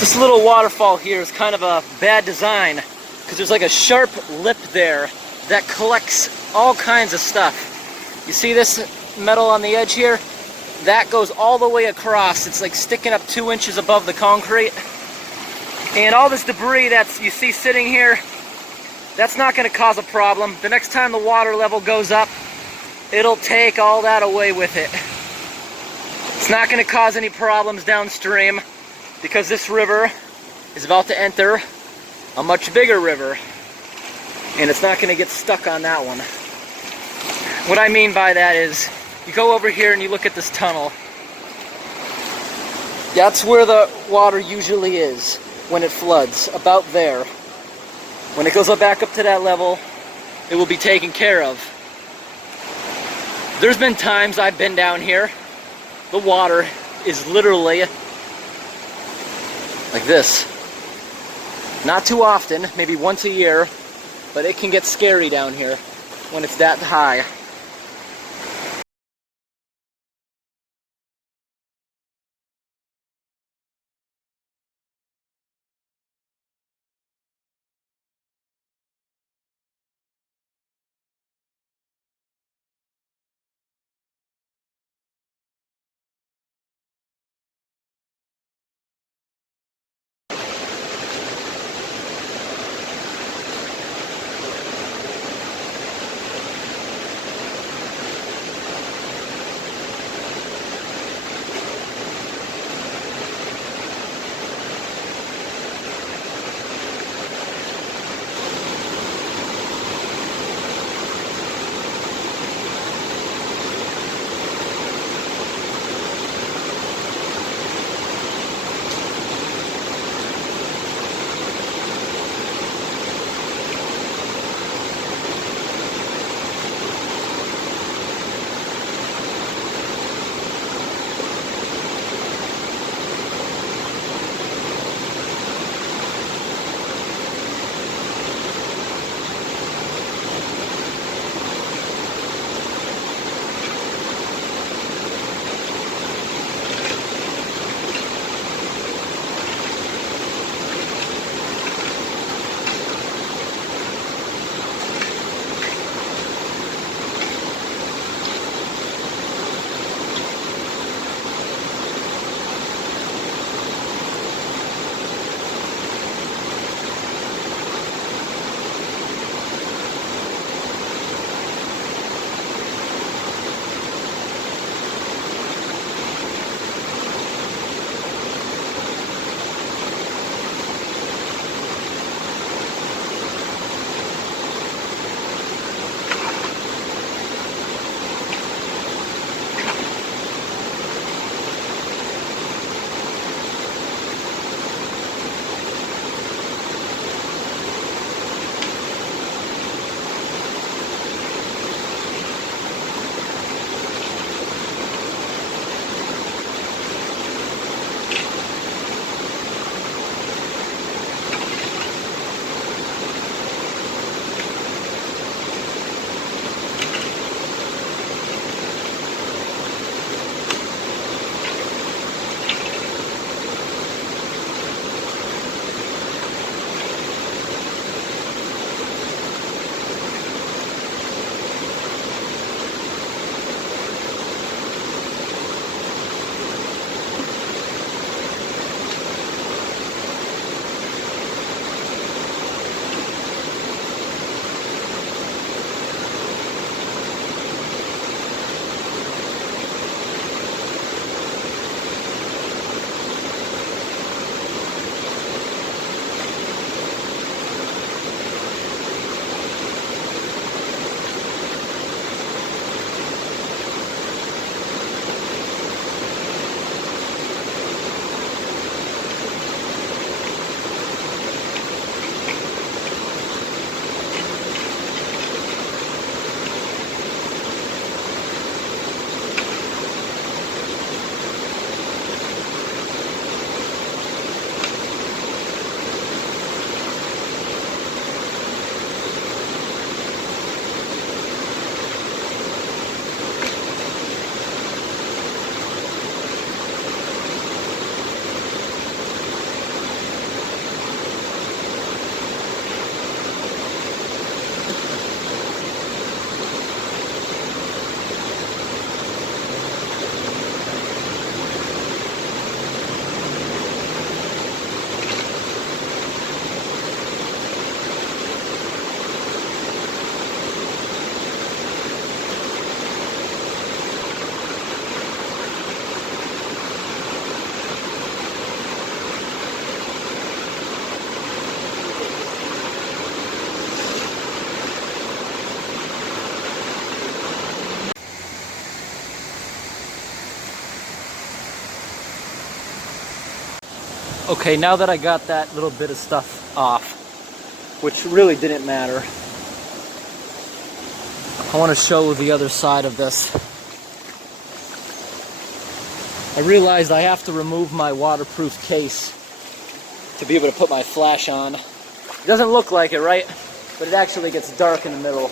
This little waterfall here is kind of a bad design because there's like a sharp lip there that collects all kinds of stuff. You see this metal on the edge here? That goes all the way across. It's like sticking up 2 inches above the concrete. And all this debris that you see sitting here, that's not going to cause a problem. The next time the water level goes up, it'll take all that away with it. It's not going to cause any problems downstream because this river is about to enter a much bigger river. And it's not going to get stuck on that one. What I mean by that is, you go over here and you look at this tunnel. That's where the water usually is when it floods, about there. When it goes back up to that level, it will be taken care of. There's been times I've been down here, the water is literally like this. Not too often, maybe once a year, but it can get scary down here when it's that high. Okay, now that I got that little bit of stuff off, which really didn't matter, I want to show the other side of this. I realized I have to remove my waterproof case to be able to put my flash on. It doesn't look like it, right? But it actually gets dark in the middle.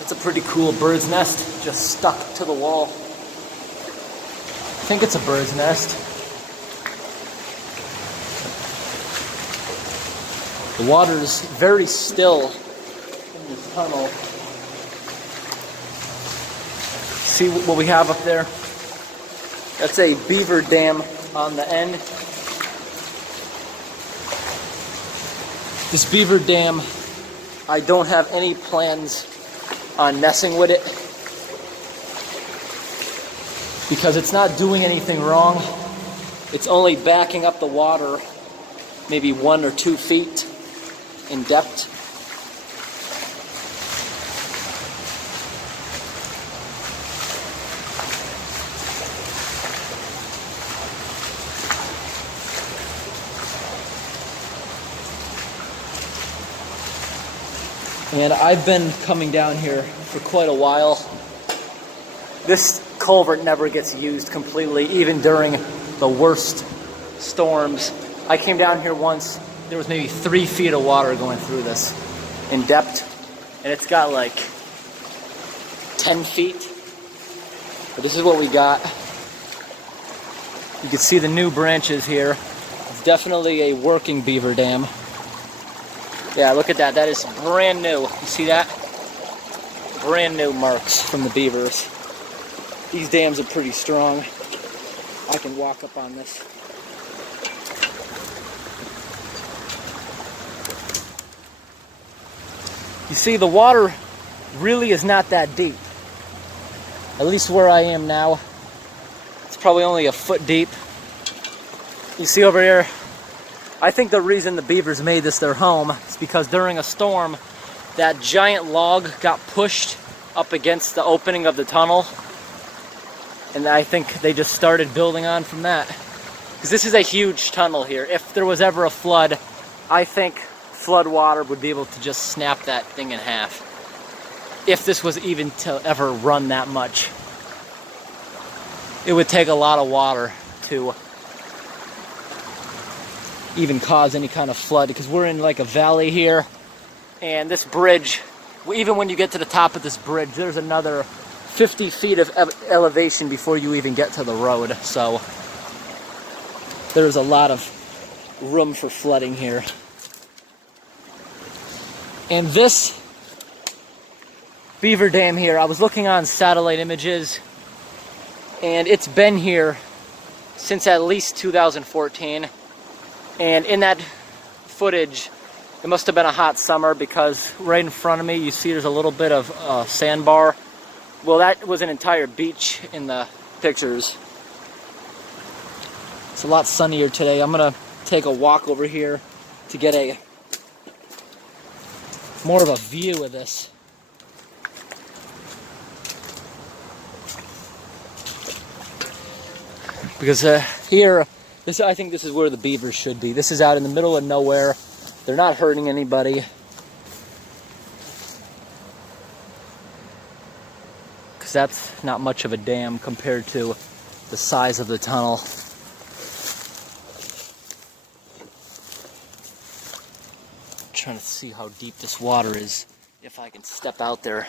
It's a pretty cool bird's nest just stuck to the wall. I think it's a bird's nest. The water's very still in this tunnel. See what we have up there? That's a beaver dam on the end. This beaver dam, I don't have any plans on messing with it because it's not doing anything wrong. It's only backing up the water maybe 1 or 2 feet in depth. And I've been coming down here for quite a while. This culvert never gets used completely, even during the worst storms. I came down here once, there was maybe 3 feet of water going through this in depth, and it's got like 10 feet. But this is what we got. You can see the new branches here. It's definitely a working beaver dam. Yeah, look at that. That is brand new. You see that? Brand new marks from the beavers. These dams are pretty strong. I can walk up on this. You see, the water really is not that deep. At least where I am now. It's probably only a foot deep. You see over here, I think the reason the beavers made this their home is because during a storm, that giant log got pushed up against the opening of the tunnel. And I think they just started building on from that. Because this is a huge tunnel here. If there was ever a flood, I think flood water would be able to just snap that thing in half. If this was even to ever run that much. It would take a lot of water to even cause any kind of flood, because we're in like a valley here, and this bridge, even when you get to the top of this bridge, there's another 50 feet of elevation before you even get to the road. So there's a lot of room for flooding here. And this beaver dam here, I was looking on satellite images, and it's been here since at least 2014. And in that footage, it must have been a hot summer, because right in front of me, you see there's a little bit of sandbar. Well, that was an entire beach in the pictures. It's a lot sunnier today. I'm gonna take a walk over here to get a more of a view of this. Because here, I think this is where the beavers should be. This is out in the middle of nowhere. They're not hurting anybody. Because that's not much of a dam compared to the size of the tunnel. I'm trying to see how deep this water is, if I can step out there.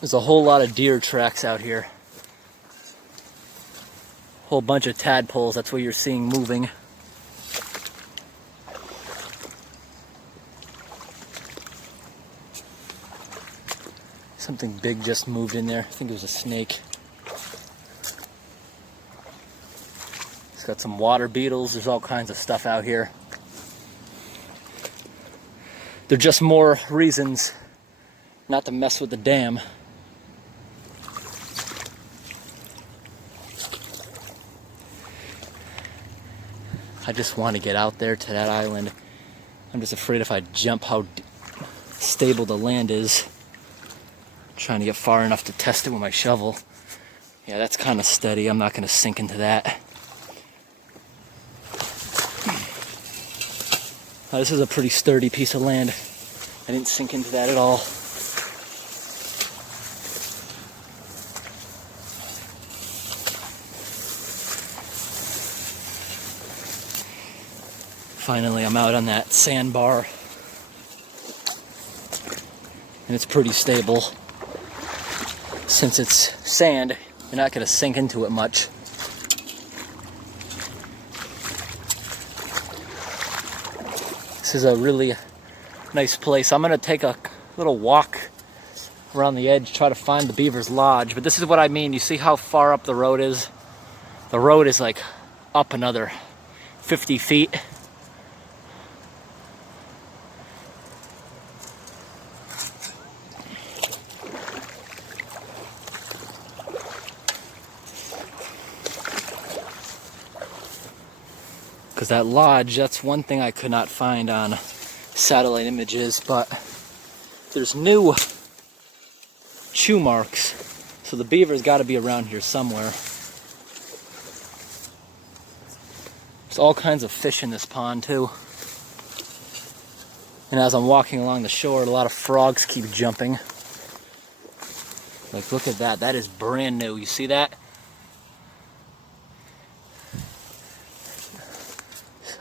There's a whole lot of deer tracks out here. Whole bunch of tadpoles, that's what you're seeing moving. Something big just moved in there. I think it was a snake. It's got some water beetles. There's all kinds of stuff out here. They're just more reasons not to mess with the dam. I just want to get out there to that island. I'm just afraid if I jump how stable the land is. Trying to get far enough to test it with my shovel. Yeah, that's kind of steady. I'm not going to sink into that. Oh, this is a pretty sturdy piece of land. I didn't sink into that at all. Finally, I'm out on that sandbar. And it's pretty stable. Since it's sand, you're not going to sink into it much. This is a really nice place. I'm going to take a little walk around the edge, try to find the Beaver's Lodge. But this is what I mean. You see how far up the road is? The road is like up another 50 feet. Because that lodge, that's one thing I could not find on satellite images, but there's new chew marks, so the beaver's got to be around here somewhere. There's all kinds of fish in this pond too. And as I'm walking along the shore, a lot of frogs keep jumping. Like, look at that. That is brand new. You see that?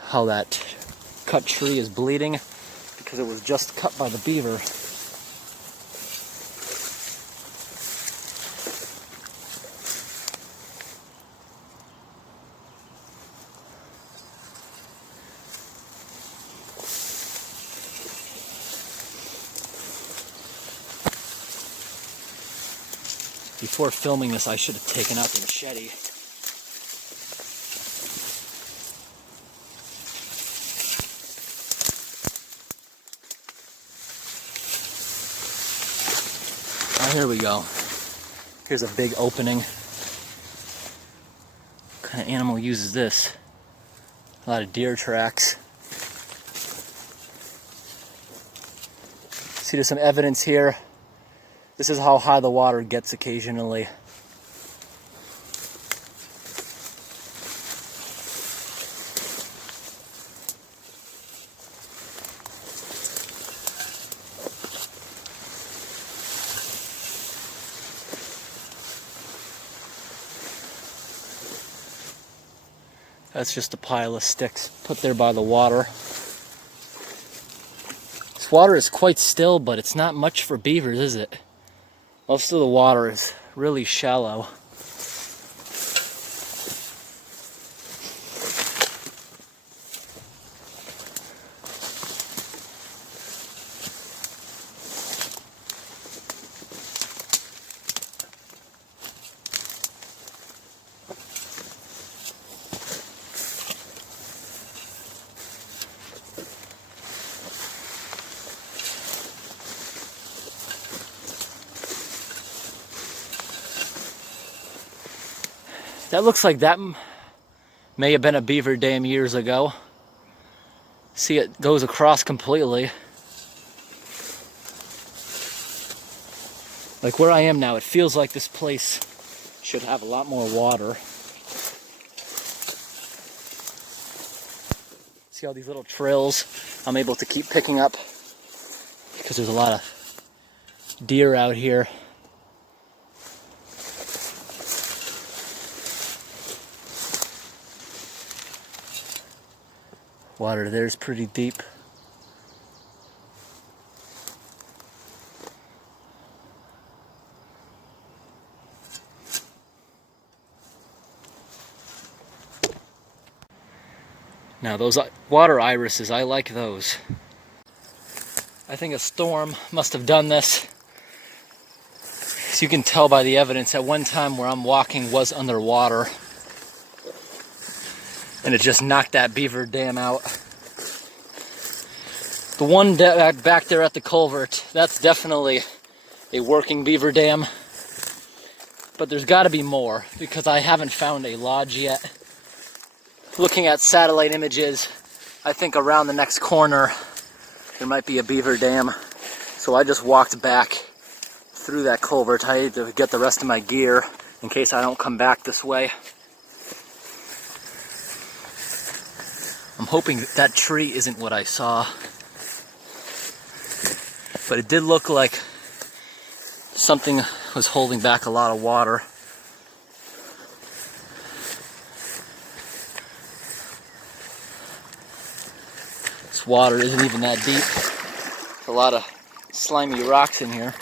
How that cut tree is bleeding because it was just cut by the beaver. Before filming this, I should have taken out the machete. Here we go. Here's a big opening. What kind of animal uses this? A lot of deer tracks. See, there's some evidence here. This is how high the water gets occasionally. That's just a pile of sticks put there by the water. This water is quite still, but it's not much for beavers, is it? Most of the water is really shallow. That looks like that may have been a beaver dam years ago. See, it goes across completely. Like where I am now, it feels like this place should have a lot more water. See all these little trails I'm able to keep picking up because there's a lot of deer out here. Water there's pretty deep. Now those water irises, I like those. I think a storm must have done this. As you can tell by the evidence, at one time where I'm walking was underwater. And it just knocked that beaver dam out. The one back there at the culvert, that's definitely a working beaver dam. But there's got to be more, because I haven't found a lodge yet. Looking at satellite images, I think around the next corner there might be a beaver dam. So I just walked back through that culvert. I need to get the rest of my gear in case I don't come back this way. I'm hoping that tree isn't what I saw. But it did look like something was holding back a lot of water. This water isn't even that deep. There's a lot of slimy rocks in here.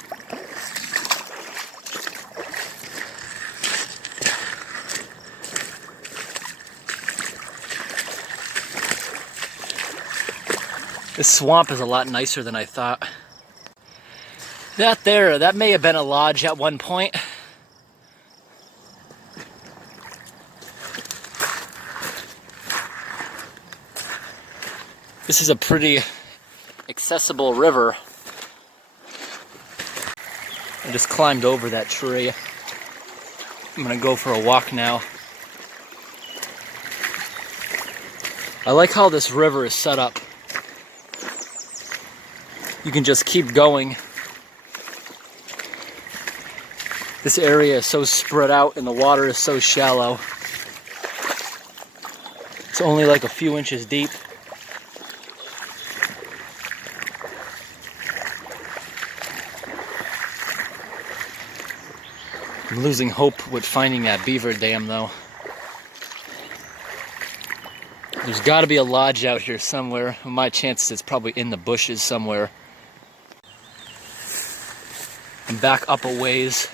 This swamp is a lot nicer than I thought. That may have been a lodge at one point. This is a pretty accessible river. I just climbed over that tree. I'm gonna go for a walk now. I like how this river is set up. You can just keep going. This area is so spread out and the water is so shallow. It's only like a few inches deep. I'm losing hope with finding that beaver dam though. There's got to be a lodge out here somewhere. My chances it's probably in the bushes somewhere. I'm back up a ways.